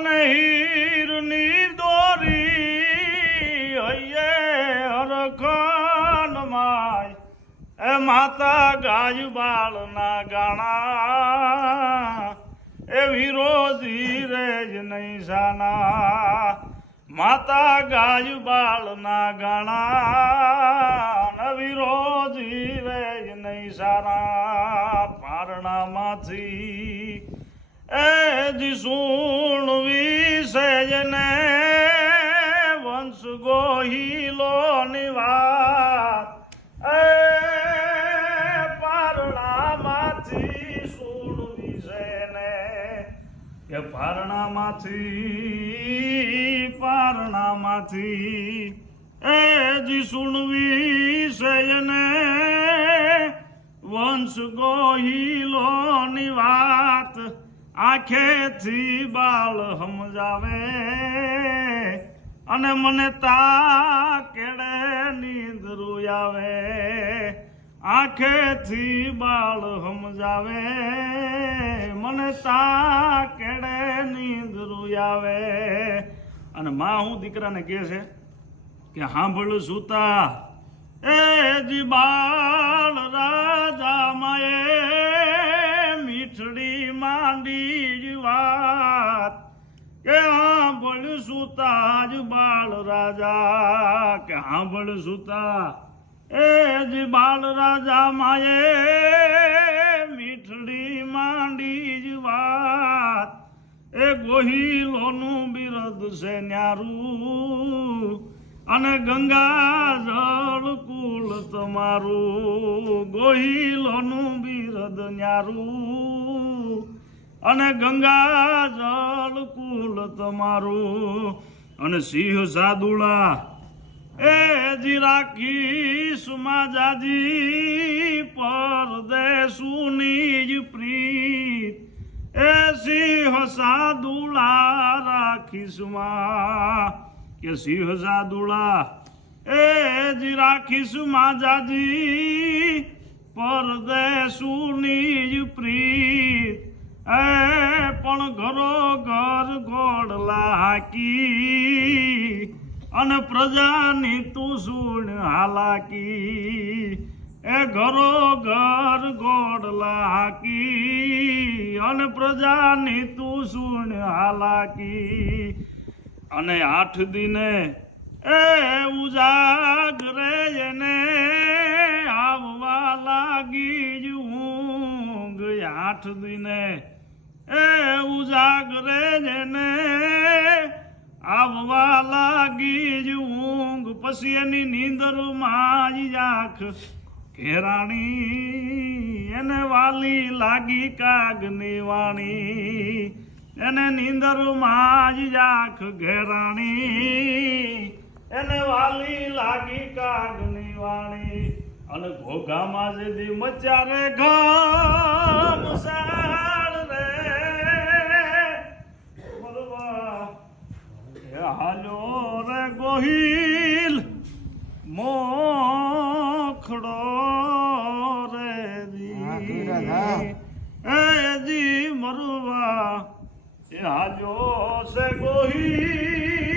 અને હીરની દોરી હૈયે હરખન માય. એ માતા ગાય બાળના ગાણા. એ વિરોધી રે જ નહીં સાના. માતા ગાય બાળના ગાણા. વિરોધી રે જ નહીં સારા પારણામાંથી એ દિસુણ જને વંશ ગોહિલો નિવાસ. એ પારણામાંથી સુણ વિશે ને. કે પારણામાંથી પારણામાંથી એ જી સુણવી ને વંશ ગોહિલો ની આંખેથી બાળ સમજાવે અને મને તા કેડે નીંદરું આવે આંખેથી બાળ સમજાવે મને તા કેડે નીંદરું આવે અને માં હું દીકરાને કહે છે કે સાંભળું સુતા, એ જી બાળ રાજા માએ માંડી જ વાત કે સાંભળ સુતા જ બાળ રાજા. કે સાંભળ સુતા એ જ બાળ રાજા માએ મીઠડી માંડી જ વાત એ ગોહિલોનું બિરદ છે ન્યારું. અને ગંગા જળ કુલ તમારું. ગોહિલોનું બિરદ ન્યારું. અને ગંગા જળ કુલ તમારું. અને સિંહ સાદુળા એ જી રાખીશ જાજી પરદેશુની જ પ્રીત. એ સિંહ સાદુળા રાખીશ કે સિંહ સાદુળા એ જી રાખીશ જાજી પરદેશુની જ પ્રીત. પણ ઘરો ઘર ગોળ હાકી અને પ્રજાની તું સુણ હાલાકી. એ ઘરો ઘર ગોળ હાકી અને પ્રજાની તું સુણ હાલાકી. અને આઠ દિને એ ઉજાગરે એને આવવા લાગી જ ઊંઘ. આઠ દિને એ ઉજાગરે જેને આવવા લાગી જ ઊંઘ, પછી એની નીંદરમાં જ આંખ ઘેરાણી એને વાલી લાગી કાગની વાણી એને નીંદરમાં જ આંખ ઘેરાણી. એને વાલી લાગી કાગની વાણી અને ઘોઘામાં જે દી મચારે ઘામ રે ગોહિલ મોખડો રે દી. એ જી મરુવા એ હાજો સે ગોહિલ.